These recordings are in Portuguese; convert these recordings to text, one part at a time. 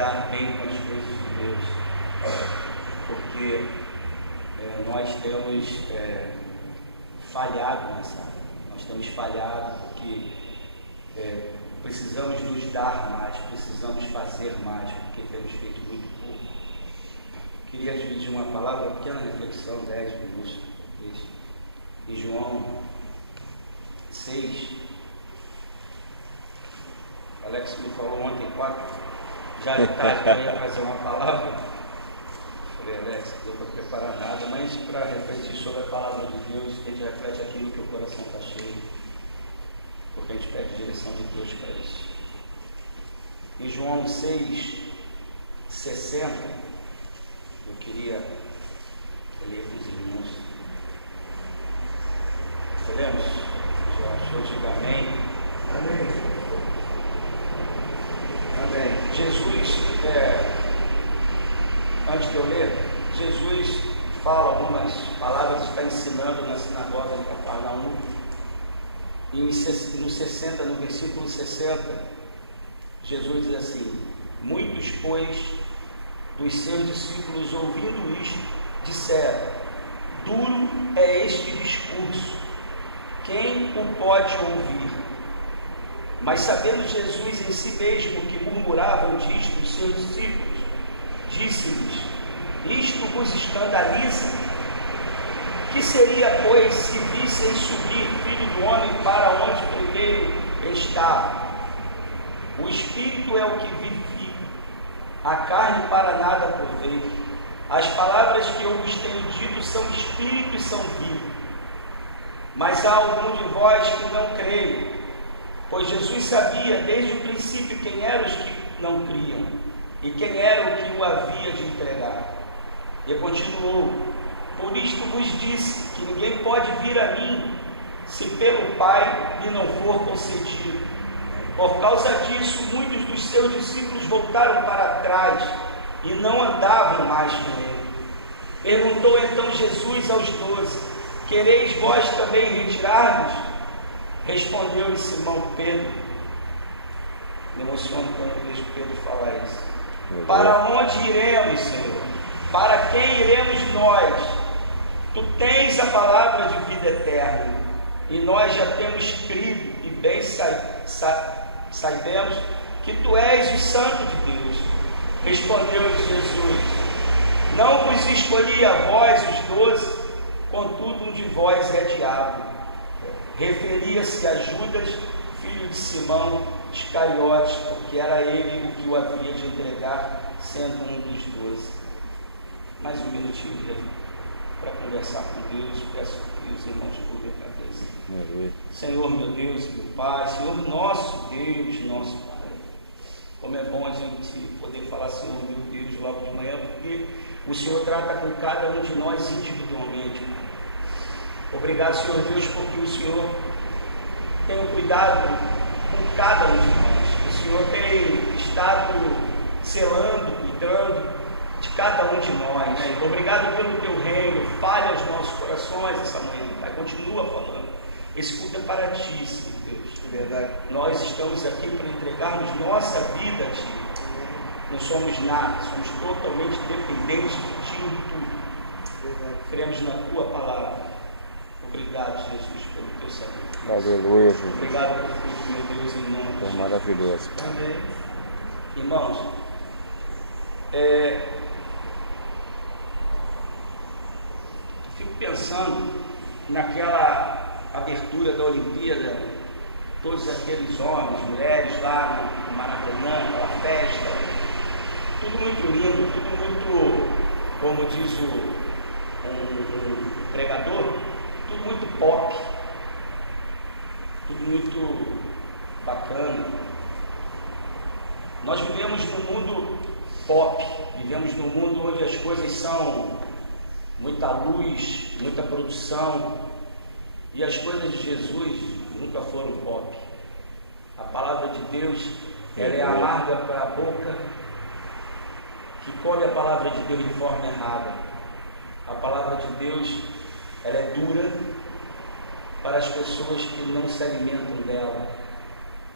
lidar bem com as coisas de Deus, porque nós temos falhado nessa área. Nós temos falhado porque precisamos nos dar mais, precisamos fazer mais, porque temos feito muito pouco. Queria dividir uma palavra, uma pequena reflexão, 10 minutos, em João 6. Alex me falou ontem, 4, já de tarde, que eu ia fazer uma palavra. Falei, Alex, não deu para preparar nada, mas para refletir sobre a palavra de Deus, a gente reflete aquilo que o coração está cheio, porque a gente pede direção de Deus para isso. Em João 6, 60, eu queria ler para os irmãos. Podemos? Já achou? Diga amém. Amém. Amém. Jesus, antes de eu ler, Jesus fala algumas palavras, está ensinando na sinagoga de Cafarnaum, e no 60, no versículo 60, Jesus diz assim: muitos, pois, dos seus discípulos, ouvindo isto, disseram: duro é este discurso, quem o pode ouvir? Mas sabendo Jesus em si mesmo que murmuravam disto os seus discípulos, disse-lhes: isto vos escandaliza? Que seria, pois, se vissem subir Filho do Homem para onde primeiro estava? O Espírito é o que vivifica, a carne para nada aproveita. As palavras que eu vos tenho dito são Espírito e são vida. Mas há algum de vós que não creem, pois Jesus sabia desde o princípio quem eram os que não criam e quem era o que o havia de entregar. E continuou: por isto vos disse que ninguém pode vir a mim se pelo Pai lhe não for concedido. Por causa disso, muitos dos seus discípulos voltaram para trás e não andavam mais com ele. Perguntou então Jesus aos 12: quereis vós também retirar-vos? Respondeu-lhe Simão Pedro. Me emociono quando vejo Pedro falar isso. Para onde iremos, Senhor? Para quem iremos nós? Tu tens a palavra de vida eterna, e nós já temos crido, e bem saibemos que tu és o Santo de Deus. Respondeu-lhe Jesus: não vos escolhi a vós os 12, contudo um de vós é diabo. Referia-se a Judas, filho de Simão Iscariotes, porque era ele o que o havia de entregar, sendo um dos 12. Mais um minutinho para conversar com Deus. Peço que os irmãos curvem a cabeça. Senhor, meu Deus, meu Pai, Senhor nosso Deus, nosso Pai, como é bom a gente poder falar, Senhor, meu Deus, logo de manhã, porque o Senhor trata com cada um de nós individualmente. Obrigado, Senhor Deus, porque o Senhor tem cuidado com cada um de nós. O Senhor tem estado selando, cuidando de cada um de nós. Obrigado pelo teu reino. Fale aos nossos corações essa manhã, Pai. Continua falando. Esse culto é para ti, Senhor Deus. É verdade. Nós estamos aqui para entregarmos nossa vida a ti. Não somos nada, somos totalmente dependentes de ti em tudo. Cremos na tua palavra. Obrigado, Jesus, pelo teu sacrifício. Aleluia, Jesus. Obrigado por tudo, meu Deus, em nome de É maravilhoso. Amém. Irmãos, fico pensando naquela abertura da Olimpíada, todos aqueles homens, mulheres lá no Maracanã, aquela festa, tudo muito lindo, tudo muito, como diz o pregador, tudo muito pop, tudo muito bacana. Nós vivemos num mundo pop, vivemos num mundo onde as coisas são muita luz, muita produção, e as coisas de Jesus nunca foram pop. A palavra de Deus, ela é amarga para a boca que come a palavra de Deus de forma errada. A palavra de Deus, ela é dura para as pessoas que não se alimentam dela.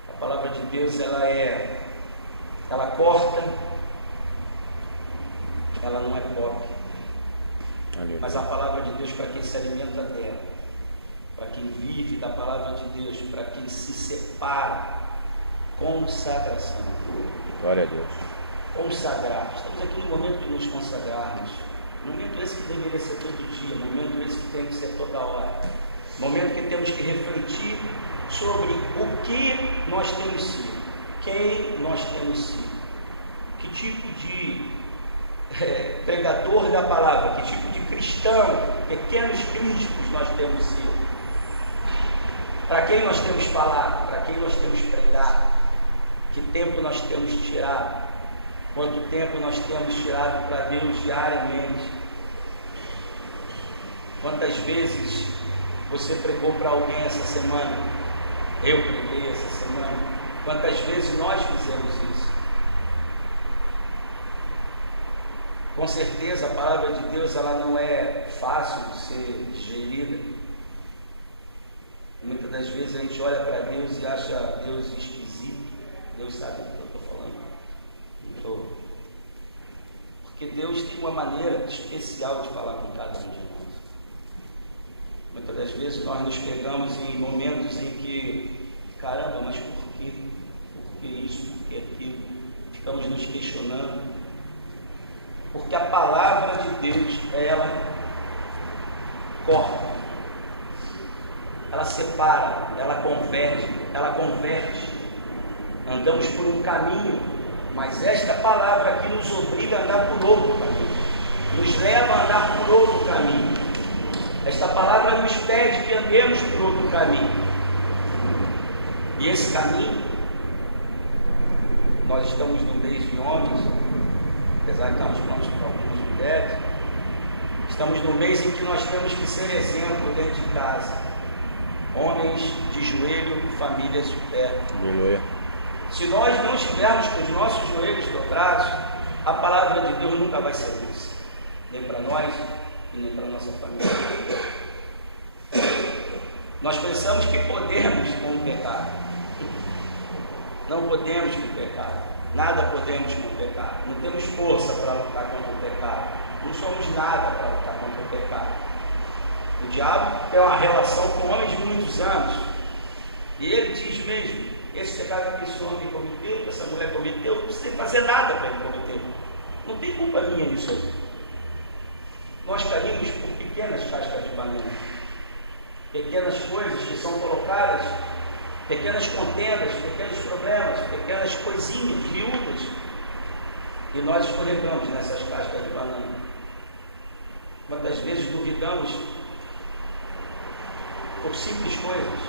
A palavra de Deus, ela corta se alimenta dela, para quem vive da palavra de Deus, para quem se separa, consagração. Glória a Deus. Consagrar. Estamos aqui no momento de nos consagrarmos. Momento esse que deveria ser todo dia, momento esse que tem que ser toda hora. Momento que temos que refletir sobre o que nós temos sido, quem nós temos sido, que tipo de pregador da palavra, que tipo de cristão, pequenos críticos nós temos sido, para quem nós temos falado, para quem nós temos pregado, que tempo nós temos tirado, quanto tempo nós temos tirado para Deus diariamente, quantas vezes você pregou para alguém essa semana, eu preguei essa semana, quantas vezes nós fizemos isso. Com certeza a palavra de Deus ela não é fácil de ser digerida. Muitas das vezes a gente olha para Deus e acha Deus esquisito. Deus sabe do que eu estou falando. Porque Deus tem uma maneira especial de falar com cada um de nós. Muitas das vezes nós nos pegamos em momentos em que, caramba, mas por quê? Por que isso? Por que aquilo? Ficamos nos questionando. Porque a palavra de Deus, ela corta, ela separa, ela converte. Andamos por um caminho, mas esta palavra aqui nos obriga a andar por outro caminho, nos leva a andar por outro caminho. Esta palavra nos pede que andemos por outro caminho. E esse caminho, nós estamos no mês de homens, apesar de estarmos prontos para algumas mulheres, estamos no mês em que nós temos que ser exemplo dentro de casa. Homens de joelho, famílias de pé. Aleluia. Se nós não estivermos com os nossos joelhos dobrados, a palavra de Deus nunca vai ser luz, nem para nós e nem para a nossa família. Nós pensamos que podemos com o pecado. Não podemos com o pecado. Nada podemos com o pecado. Não temos força para lutar contra o pecado. Não somos nada para lutar contra o pecado. O diabo tem uma relação com homens de muitos anos. E ele diz mesmo, esse pecado que esse homem cometeu, que essa mulher cometeu, não precisa fazer nada para ele cometer. Não tem culpa minha nisso aí. Nós caímos por pequenas cascas de banana. Pequenas coisas que são colocadas, pequenas contendas, pequenos problemas, pequenas coisinhas, miúdas, e nós escorregamos nessas cascas de banana. Quantas vezes duvidamos por simples coisas,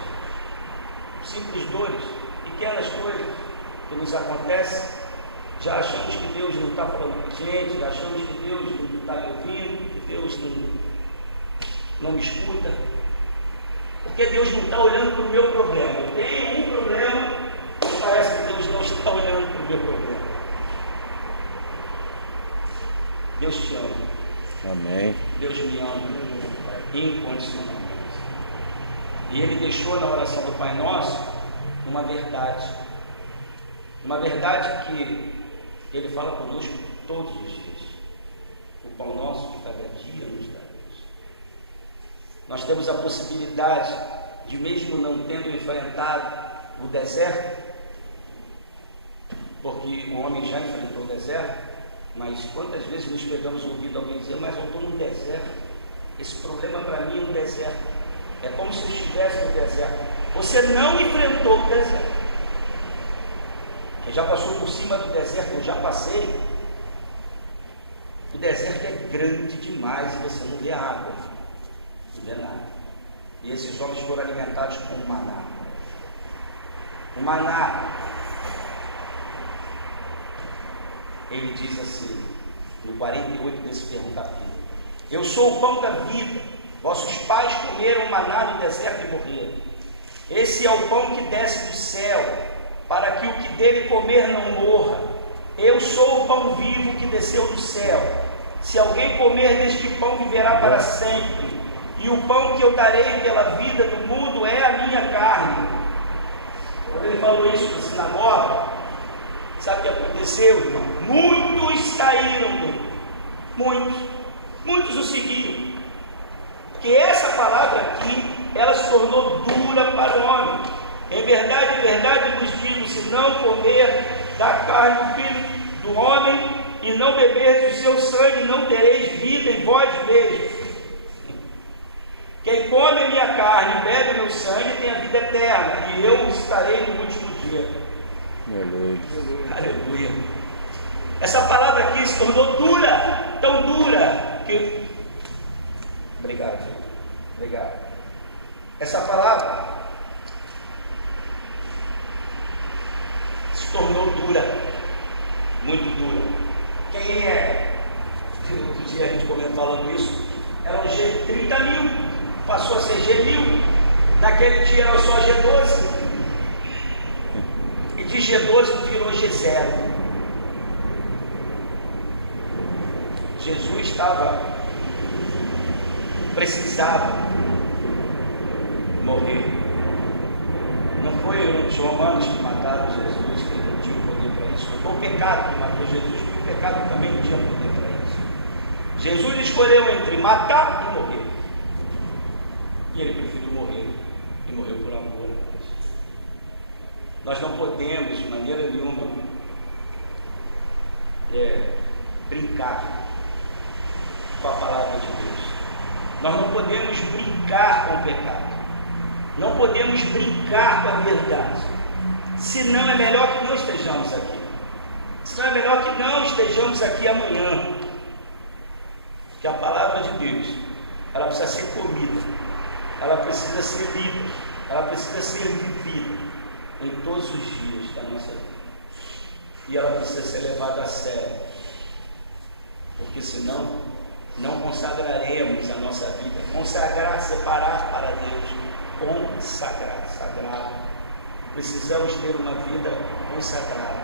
por simples dores, pequenas coisas que nos acontecem, já achamos que Deus não está falando com a gente, já achamos que Deus não está me ouvindo, que Deus não me escuta. Porque Deus não está olhando para o meu problema. Eu tenho um problema, mas parece que Deus não está olhando para o meu problema. Deus te ama. Amém. Deus me ama incondicionalmente. E Ele deixou na oração do Pai Nosso uma verdade. Uma verdade que Ele fala conosco todos os dias. O pão nosso de cada dia nos dá. Nós temos a possibilidade de, mesmo não tendo enfrentado o deserto, porque o homem já enfrentou o deserto, mas quantas vezes nos pegamos ouvindo alguém dizer, mas eu estou no deserto, esse problema para mim é um deserto, é como se eu estivesse no deserto. Você não enfrentou o deserto. Quem já passou por cima do deserto, eu já passei, o deserto é grande demais e você não vê água. Não vê nada. E esses homens foram alimentados com o maná. O maná, ele diz assim, no 48 desse mesmo capítulo: eu sou o pão da vida. Vossos pais comeram maná no deserto e morreram. Esse é o pão que desce do céu, para que o que dele comer não morra. Eu sou o pão vivo que desceu do céu. Se alguém comer deste pão, viverá para sempre. E o pão que eu darei pela vida do mundo é a minha carne. Quando ele falou isso na sinagoga, sabe o que aconteceu, irmão? Muitos saíram dele. Muitos o seguiam. que essa palavra aqui, ela se tornou dura para o homem. Em verdade vos digo, se não comer da carne do Filho do homem e não beber do seu sangue, não tereis vida em vós mesmos. Quem come a minha carne e bebe meu sangue tem a vida eterna, e eu estarei no último dia. Aleluia. Aleluia. Essa palavra aqui se tornou dura, tão dura que... Obrigado. Essa palavra se tornou dura, muito dura. Quem é? Outro dia a gente comentou falando isso. Eram G30 mil, passou a ser G1000. Naquele dia era só G12. E de G12 virou G0. Jesus precisava morrer. Não foi os romanos que mataram Jesus, que não tinham poder para isso. Não foi o pecado que matou Jesus, porque o pecado também não tinha poder para isso. Jesus escolheu entre matar e morrer. E ele preferiu morrer. E morreu por amor a nós. Nós não podemos, de maneira nenhuma, brincar com a palavra de Deus. Nós não podemos brincar com o pecado. Não podemos brincar com a verdade. Senão é melhor que não estejamos aqui. Senão é melhor que não estejamos aqui amanhã. Porque a palavra de Deus, ela precisa ser comida, ela precisa ser lida, ela precisa ser vivida em todos os dias da nossa vida. E ela precisa ser levada a sério. Porque senão não consagraremos a nossa vida. Consagrar, separar para Deus, consagrar, sagrado. Precisamos ter uma vida consagrada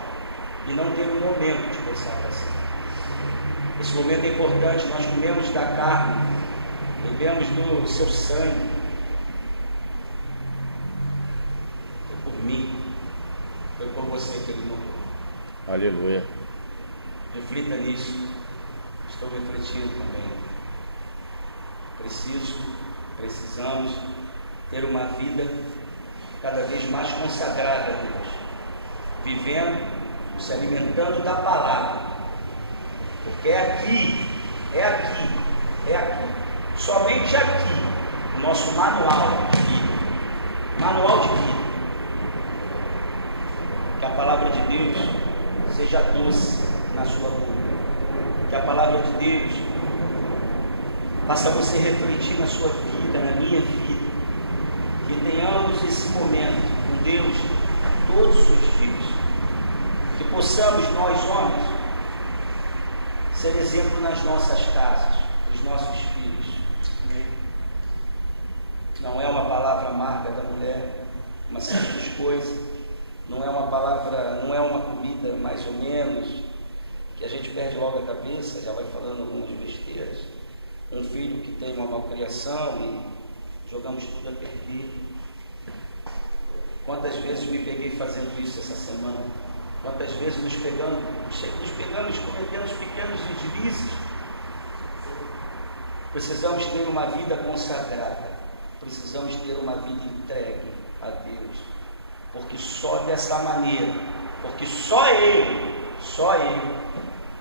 e não ter um momento de consagração. Esse momento é importante. Nós comemos da carne, bebemos do seu sangue. Foi por mim, foi por você que ele morreu. Aleluia. Reflita nisso. Estou refletindo também. Precisamos ter uma vida cada vez mais consagrada a Deus, vivendo, se alimentando da palavra, porque é aqui, somente aqui, o nosso manual de vida, que a palavra de Deus seja doce na sua boca, que a palavra de Deus faça você refletir na sua vida, na minha vida, que tenhamos esse momento com Deus todos os dias, que possamos nós homens ser exemplo nas nossas casas, dos nossos filhos. Não é uma palavra amarga da mulher, uma simples coisa, não é uma palavra, não é uma comida mais ou menos, que a gente perde logo a cabeça, já vai falando algumas besteiras. Um filho que tem uma malcriação e jogamos tudo a perder. Quantas vezes me peguei fazendo isso essa semana? Quantas vezes nos pegamos e cometemos pequenos deslizes? Precisamos ter uma vida consagrada, precisamos ter uma vida entregue a Deus, porque só dessa maneira, porque só Ele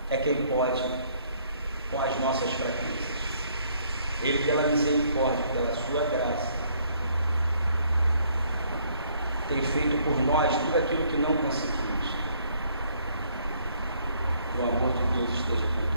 é quem pode com as nossas fraquezas. Ele, pela misericórdia, pela sua graça, tem feito por nós tudo aquilo que não conseguimos. Que o amor de Deus esteja com nós.